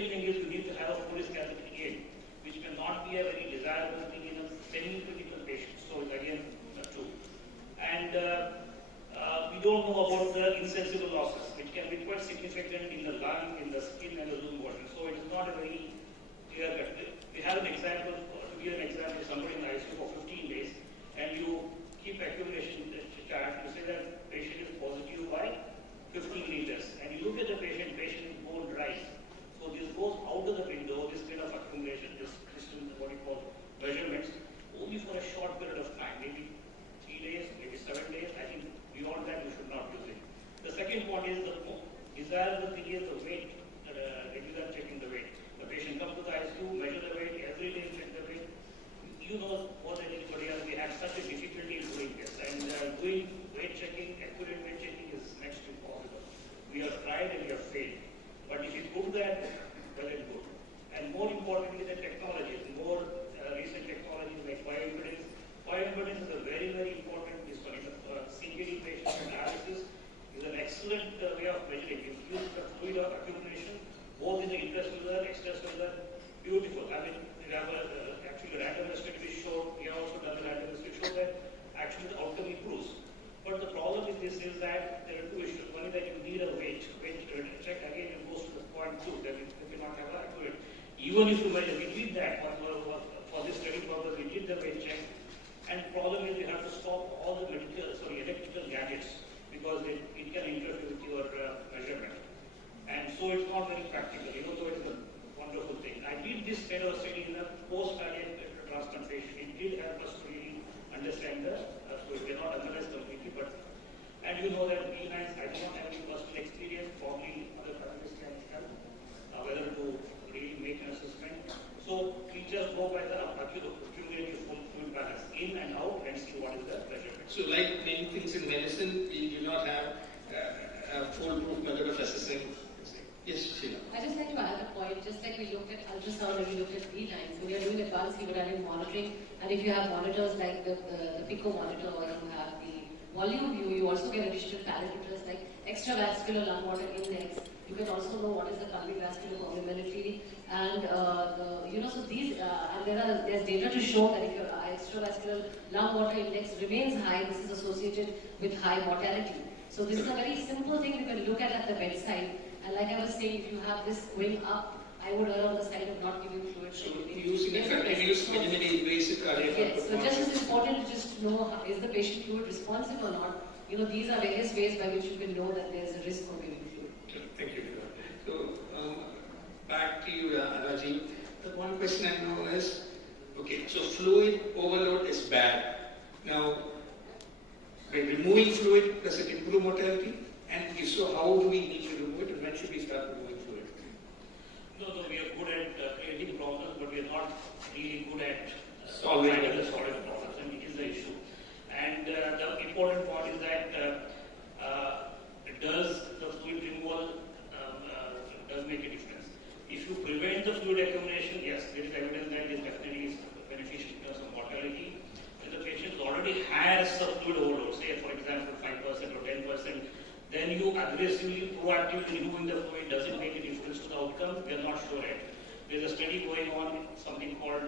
second thing is you need to have a fluid scarcity aid, which may not be a very desirable thing in a semi-critical patient. So it's again true. And we don't know about the insensible losses, which can be quite significant in the lung, in the skin, and the loop motion. So it is not a very clear cut. We have an example, to give an example, somebody in the ICU for 15 days, and you keep accumulation chart, you say that patient is positive by 15 liters, and you look at the patient is bone dry. So this goes out of the window, this kind of accumulation, this what we call measurements, only for a short period of time, maybe 3 days, maybe 7 days. I think beyond that we should not use it. The second point is the desirable thing is the weight, regular checking the weight. The patient comes to the ICU, measure the weight, every day check the weight. You know more than anybody else, we have such a difficulty in doing this. And doing weight checking, accurate weight checking is next to impossible. We have tried and we have failed. But if you do that, well and good. And more importantly, the technologies, more recent technologies like bioimpedance. Bioimpedance is a very, very important one. CKD patient analysis is an excellent way of measuring. It gives the fluid of accumulation, both in the intracellular, extracellular, beautiful. I mean, we have actually a random study which showed, we have also done a random study which showed that actually the outcome improves. But the problem with this is that there are two issues. One is that you need a weight check. Again, it goes to the point 2 that you cannot have accurate. Even if you measure, we did that for this study purpose, we did the weight check. And the problem is you have to stop all the electrical gadgets because it can interfere with your measurement. And so it's not very practical, even though it's a wonderful thing. I did this kind of study in a post-cardiac transplantation. It did help us to really understand so we cannot analyze completely, but, and you know that B-lines, I do not have any personal experience, probably other families can help, whether to really make an assessment. So we just go by the cumulative fluid balance, in and out, and see what is the measurement. So like many things in medicine, we do not have a foolproof method of assessing. Yes, Sheila. I just like to add a point, just like we looked at ultrasound and we looked at B-lines, when you're doing advanced hemodynamic monitoring, and if you have monitors like the Pico monitor, or you have the volume view, you also get additional parameters like extravascular lung water index. You can also know what is the pulmonary vascular permeability, and so these and there's data to show that if your extravascular lung water index remains high, this is associated with high mortality. So this is a very simple thing you can look at the bedside. And like I was saying, if you have this going up, I would err on the side of not giving fluid. So using a continuous minimally invasive cardiac. Yes, so just as important to just know is the patient fluid responsive or not. These are various ways by which you can know that there is a risk of giving fluid. Thank you. So back to you, Rajiv. The one question I know is, okay, so fluid overload is bad. Now, by removing fluid, does it improve mortality? And if so, how do we need to remove it, and when should we start removing fluid? No, we are good at creating problems, but we are not really good at solving the problems, and it is the issue. And the important point is that does the fluid removal does make a difference. If you prevent the fluid accumulation, yes, there is evidence that it definitely is beneficial in terms of mortality. When the patient already has a fluid overload, say for example 5% or 10%, then you aggressively, proactively removing the fluid, does it make a difference to the outcome? We are not sure yet. There is a study going on, something called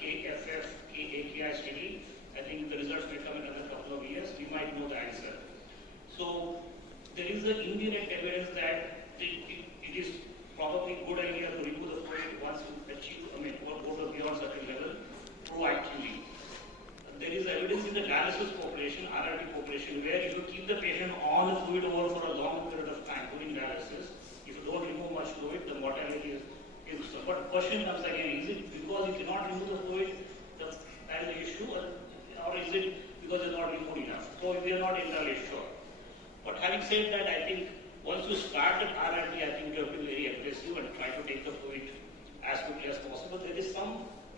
KFF-AKI study. I think the results may come in another couple of years. We might know the answer. So there is an indirect evidence that it is probably a good idea to remove the fluid once you achieve, go beyond certain level, proactively. There is evidence in the dialysis population, RRT population, where if you keep the patient on the fluid over for a long period of time during dialysis, if you don't remove much fluid, the mortality is so. But question comes again, is it because you cannot remove the fluid, that is the issue, or is it because you're not removed enough? So we are not entirely sure. But having said that, I think once you start at RRT, I think you have to be very aggressive and try to take the fluid as quickly as possible. There is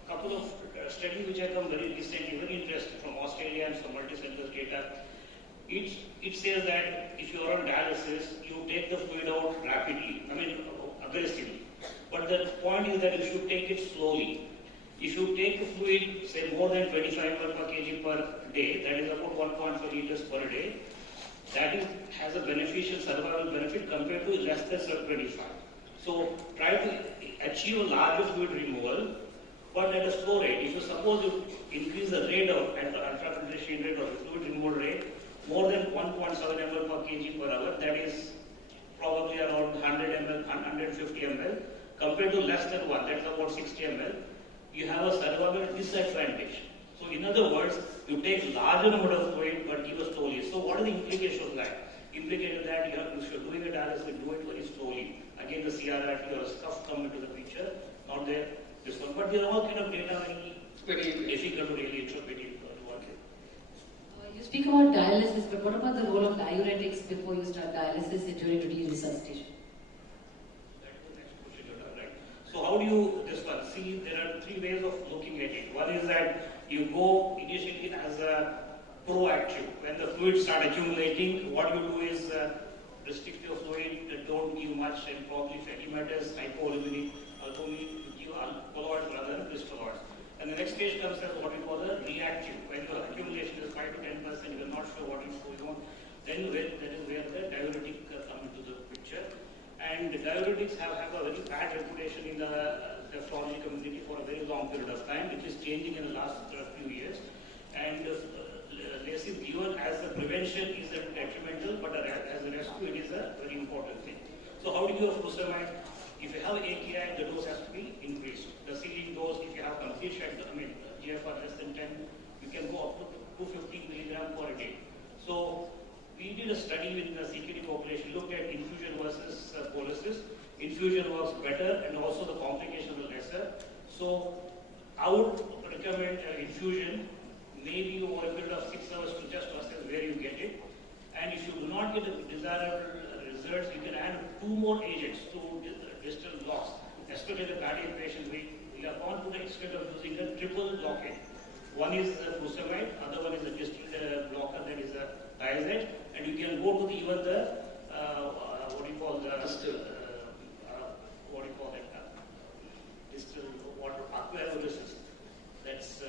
couple of studies which have come very recently, very interesting, from Australia and some multi-center data. It says that if you are on dialysis, you take the fluid out rapidly, aggressively. But the point is that you should take it slowly. If you take the fluid, say more than 25 ml per kg per day, that is about 1.4 liters per day, that has a beneficial survival benefit compared to less than 25. So try to achieve a larger fluid removal, but at a slow rate. If you suppose you increase the rate of ultrafiltration rate or the fluid removal rate more than 1.7 ml per kg per hour, that is probably around 100 ml, 150 ml, compared to less than 1, that's about 60 ml, you have a survival disadvantage. So in other words, you take larger amount of fluid but give us slowly. So what is the implication of that? Implication that if you're doing a dialysis, do it very slowly. Again, the CRRT or scuff come into the picture, not there, this one. But there are all kind of data very difficult to really interpret it. You speak about dialysis, but what about the role of diuretics before you start dialysis and during routine resuscitation? That's the next question, right? So how do you, this one, see there are three ways of looking at it. One is that you go initially as a proactive. When the fluids start accumulating, what you do is restrict your fluid, don't give much, and probably fatty matters, hypovolemic, you give colloids rather than crystalloids. And the next stage comes as what we call the reactive. When your accumulation is 5 to 10%, you are not sure what is going on, then that is where the diuretic come into the picture. And diuretics have a very bad reputation in the nephrology community for a very long period of time, which is changing in the last few years. And this is given as a prevention is detrimental, but as a rescue, it is a very important thing. So how do you have furosemide? If you have AKI, the dose has to be increased. The ceiling dose, if you have complete GFR less than 10, you can go up to 250 milligram per day. So we did a study with the CKD population, looked at infusion versus polysis. Infusion works better, and also the complications are lesser. So I would recommend infusion, maybe over a period of 6 hours to just assess where you get it. And if you do not get the desirable results, you can add 2 more agents to distal blocks. Especially the cardiac patients, we are gone to the extent of using a triple blockade. One is furosemide, other one is a distal blocker, that is a diazide, and you can go to even the distal water aqueous. That's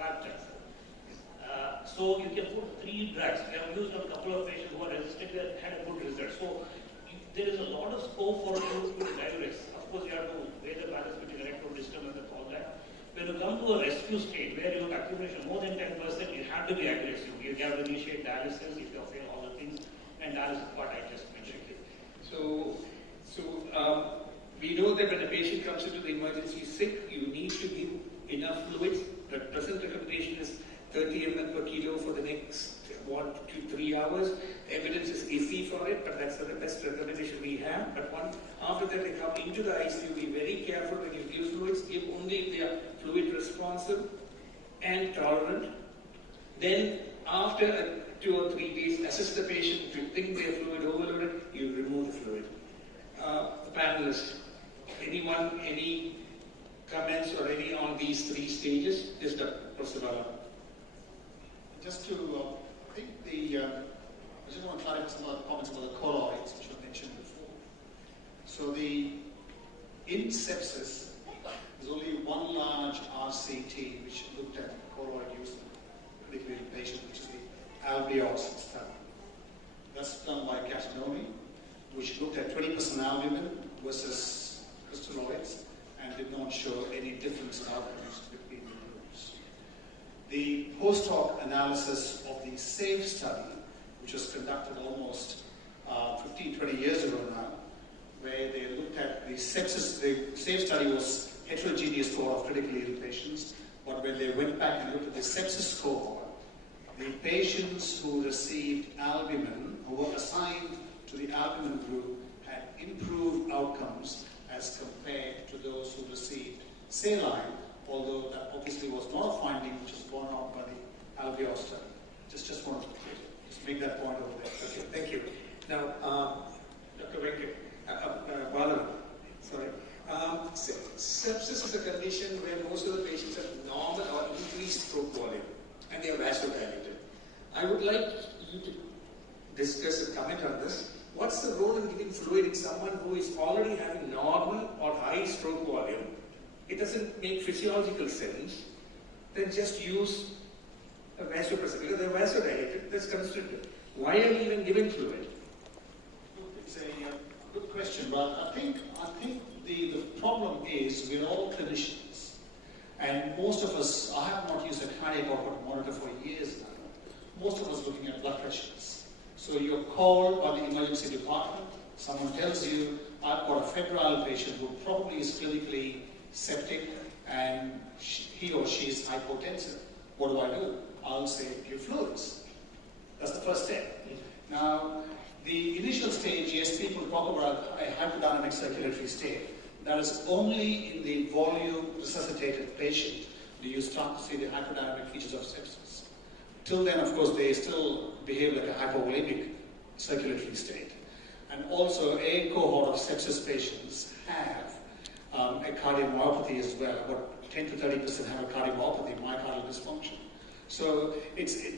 lactate. So you can put 3 drugs. We have used on a couple of patients who are resistant that had a good result. So there is a lot of scope for you to diuretics. Of course, you have to weigh the balance between electrodistal and all that. When you come to a rescue state where you have accumulation more than 10%, you have to be aggressive. You have to initiate dialysis if you fail all the things, and that is what I just mentioned. So we know that when a patient comes into the emergency sick, you need to give enough fluids. The present recommendation is 30 ml per kilo for the next 1 to 3 hours. Evidence is iffy for it, but that's the best recommendation we have. But after that, they come into the ICU. Be very careful when you give fluids. Give only if they are fluid responsive and tolerant. Then, after 2 or 3 days, assess the patient. If you think they are fluid overloaded, you remove the fluid. The panelists, anyone, any comments or any on these 3 stages? Yes, Dr. Prasavara. Just to, I think I just want to clarify some of the comments about the colloids, which I mentioned before. So in sepsis, there's only one large RCT which looked at colloid use in critically ill patients, which is the Albios study. That's done by Catanoni, which looked at 20% albumin versus crystalloids and did not show any difference in outcomes between the groups. The post-hoc analysis of the SAFE study, which was conducted almost 15-20 years ago now, where they looked at the sepsis. The SAFE study was heterogeneous cohort of critically ill patients, but when they went back and looked at the sepsis cohort, the patients who received albumin, who were assigned to the albumin group, had improved outcomes as compared to those who received saline, although that obviously was not a finding which was borne out by the Albios study. Just wanted to make that point over there. Okay, thank you. Now, Dr. Venkat, Balaram, sorry. Sepsis is a condition where most of the patients have normal or increased stroke volume, and they are vasodilated. I would like you to discuss and comment on this. What's the role in giving fluid in someone who is already having normal or high stroke volume? It doesn't make physiological sense. Then just use a vasopressor, because they're vasodilated, that's constricted. Why are we even giving fluid? It's a good question, but I think the the problem is we're all clinicians. And most of us, I have not used a cardiac output monitor for years now. Most of us looking at blood pressures. So you're called by the emergency department, someone tells you, I've got a febrile patient who probably is clinically septic and he or she is hypotensive. What do? I'll say, give fluids. That's the first step. Now, the initial stage, yes, people talk about a hypodynamic circulatory state. That is only in the volume resuscitated patient do you start to see the hypodynamic features of sepsis. Till then, of course, they still behave like a hypovolemic circulatory state. And also, a cohort of sepsis patients have a cardiomyopathy as well. About 10 to 30% have a cardiomyopathy, myocardial dysfunction. So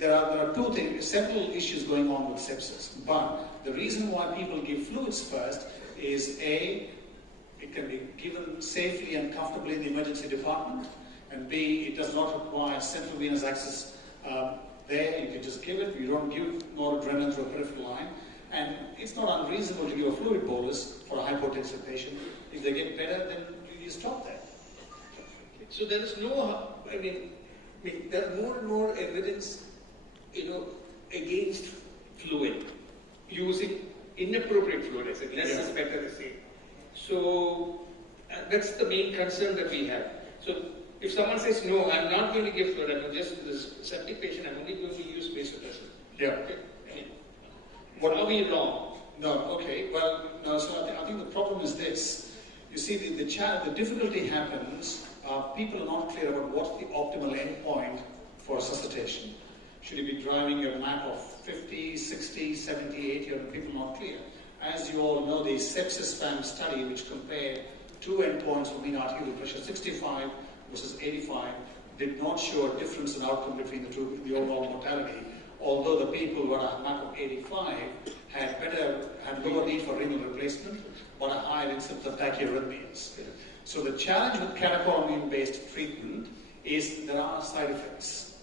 there are two things, several issues going on with sepsis. But the reason why people give fluids first is A, it can be given safely and comfortably in the emergency department, and B, it does not require central venous access there. You can just give it. You don't give noradrenaline through a peripheral line. And it's not unreasonable to give a fluid bolus for a hypotensive patient. If they get better, then you stop that. So there is no, there are more and more evidence, against fluid, using inappropriate fluid. I said less is better, I say. So that's the main concern that we have. So if someone says, no, I'm not going to give fluid, I'm just this septic patient, I'm only going to use vasopressin. Yeah. Okay. What are we wrong? No, okay. Well, no, so I think the problem is this. You see, the difficulty happens, people are not clear about what's the optimal endpoint for resuscitation. Should you be driving a map of 50, 60, 70, 80, people are not clear. As you all know, the sepsis-FAM study, which compared two endpoints for mean arterial pressure, 65 versus 85, did not show a difference in outcome between the two, the overall mortality. Although the people who had a map of 85 had lower need for renal replacement, but a higher incidence of tachyarrhythmias. So the challenge with catecholamine-based treatment is there are side effects.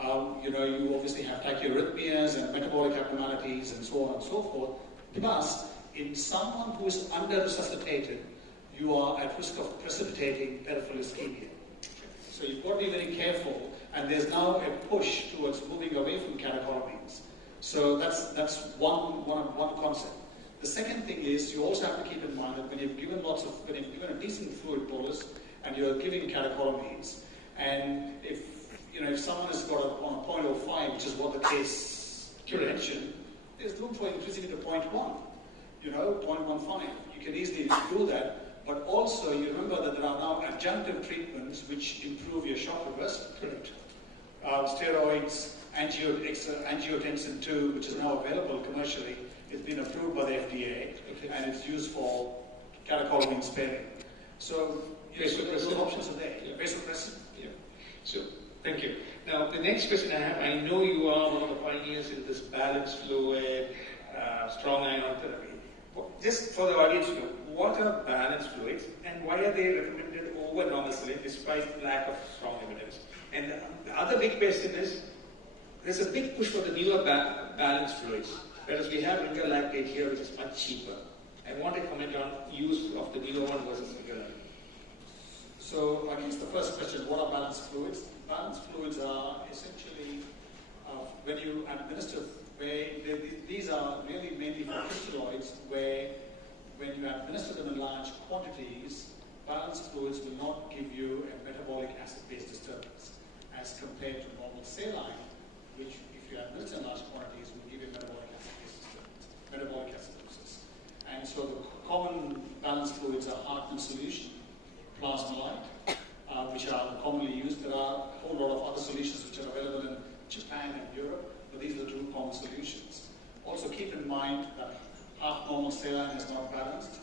You obviously have tachyarrhythmias and metabolic abnormalities and so on and so forth. Plus, in someone who is under-resuscitated, you are at risk of precipitating peripheral ischemia. So you've got to be very careful, and there's now a push towards moving away from catecholamines. So that's one concept. The second thing is you also have to keep in mind that when you've given a decent fluid bolus and you're giving catecholamines, and if someone has got on a 0.05, which is what the case mentioned, there's room for increasing it to 0.1, 0.15. You can easily do that. But also, you remember that there are now adjunctive treatments which improve your shock reversal. Correct. Steroids, angiotensin II, which is now available commercially, it's been approved by the FDA, and it's used for catecholamine sparing. So, those options are there. Vasopressin. Yeah. So, thank you. Now, the next question I have, I know you are one of the pioneers in this balanced fluid, strong ion therapy. Just for the audience to know, what are balanced fluids and why are they recommended over normal saline despite lack of strong evidence? And the other big question is, there's a big push for the newer balanced fluids, whereas we have interlactate here, which is much cheaper. I want to comment on use of the newer one versus interlactate. So, I guess the first question, what are balanced fluids? Balanced fluids are essentially when you administer, these are really mainly for crystalloids, where when you administer them in large quantities, balanced fluids will not give you a metabolic acid-base disturbance as compared to normal saline, which if you administer in large quantities will give you metabolic acid-base disturbance, metabolic acidosis. And so the common balanced fluids are Hartmann solution, plasma light, which are commonly used. There are a whole lot of other solutions which are available in Japan and Europe, but these are the two common solutions. Also keep in mind that half normal saline is not balanced.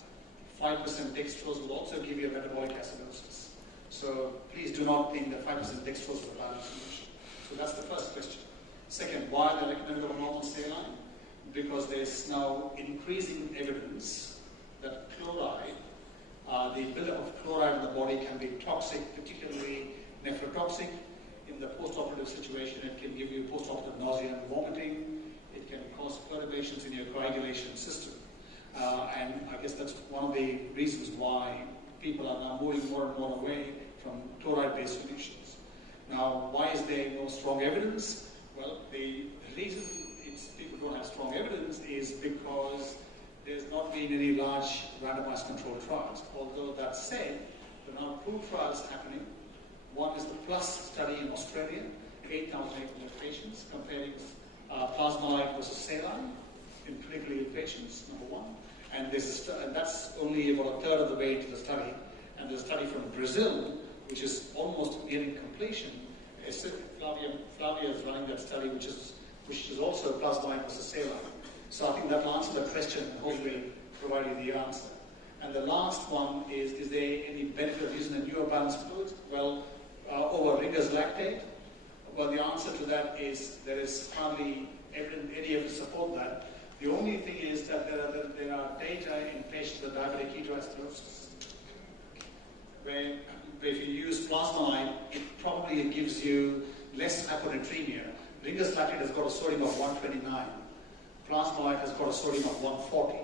5% dextrose will also give you a metabolic acidosis. So please do not think that 5% dextrose is a balanced solution. So that's the first question. Second, why are they recommended over normal saline? Because there's now increasing evidence that chloride, the buildup of chloride in the body can be toxic, particularly nephrotoxic. In the post-operative situation, it can give you post-operative nausea and vomiting. It can cause perturbations in your coagulation system. And I guess that's one of the reasons why people are now moving more and more away from chloride-based solutions. Now, why is there no strong evidence? Well, the reason people don't have strong evidence is because there's not been any large randomized controlled trials. Although that said, there are now 2 trials happening. One is the PLUS study in Australia, 8,800 patients, comparing plasma-like versus saline in critically ill patients, number one. And that's only about a third of the way into the study. And there's a study from Brazil, which is almost nearing completion. Flavia is running that study, which is also plasma-like versus saline. So I think that will answer that question and hopefully provide you the answer. And the last one is there any benefit of using a newer balanced fluid? Well, over Ringer's lactate? Well, the answer to that is there is hardly any evidence to support that. The only thing is that there are data in patients with diabetic ketoacidosis where if you use plasma-line, it probably gives you less hyponatremia. Ringer's lactate has got a sodium of 129. Plasma-line has got a sodium of 140.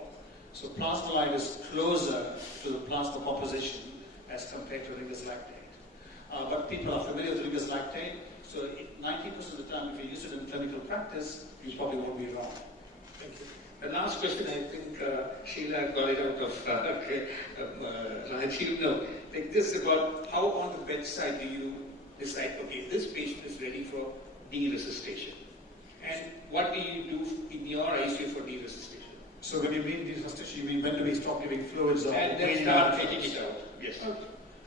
So plasma-line is closer to the plasma composition as compared to Ringer's lactate. But people are familiar with Ringer's lactate, so 90% of the time if you use it in clinical practice, you probably won't be wrong. Thank you. The last question, I think Sheila got it out of Rajiv. No, like this about how on the bedside do you decide, okay, this patient is ready for deresuscitation. And what do you do in your ICU for deresuscitation? So when you mean deresuscitation, you mean when do we stop giving fluids or and then start taking it out? Yes. Okay.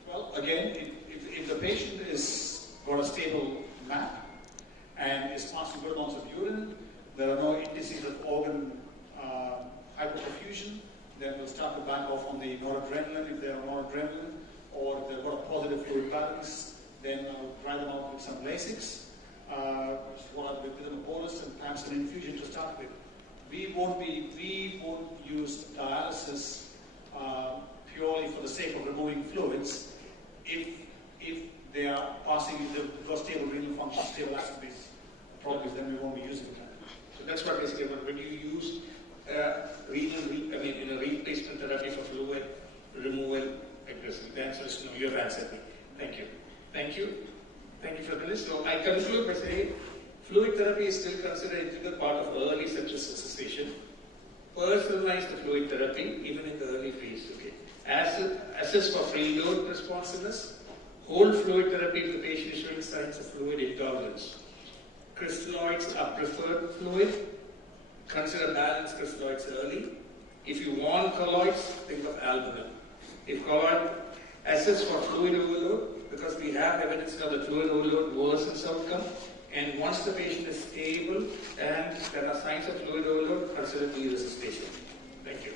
Well, again, if the patient is got a stable map and is passing good amounts of urine, there are no indices of organ hyperperfusion, then we'll start to back off on the noradrenaline if they're on noradrenaline, or if they've got a positive fluid balance, then I'll try them out with some Lasix, with them a bolus and perhaps an infusion to start with. We won't use dialysis purely for the sake of removing fluids if they are passing the stable renal function, stable acid base properties, then we won't be using that. So that's what basically, but when you use replacement therapy for fluid removal, the answer is no. You have answered me. Thank you. Thank you. Thank you for the list. So I conclude by saying fluid therapy is still considered an integral part of early sepsis resuscitation. Personalized fluid therapy, even in the early phase. Okay. Assess for preload responsiveness. Whole fluid therapy if the patient is showing signs of fluid intolerance. Crystalloids are preferred fluid. Consider balanced crystalloids early. If you want colloids, think of albumin. If colloid, assess for fluid overload, because we have evidence now that fluid overload worsens outcome. And once the patient is stable and there are signs of fluid overload, consider deresuscitation. Thank you.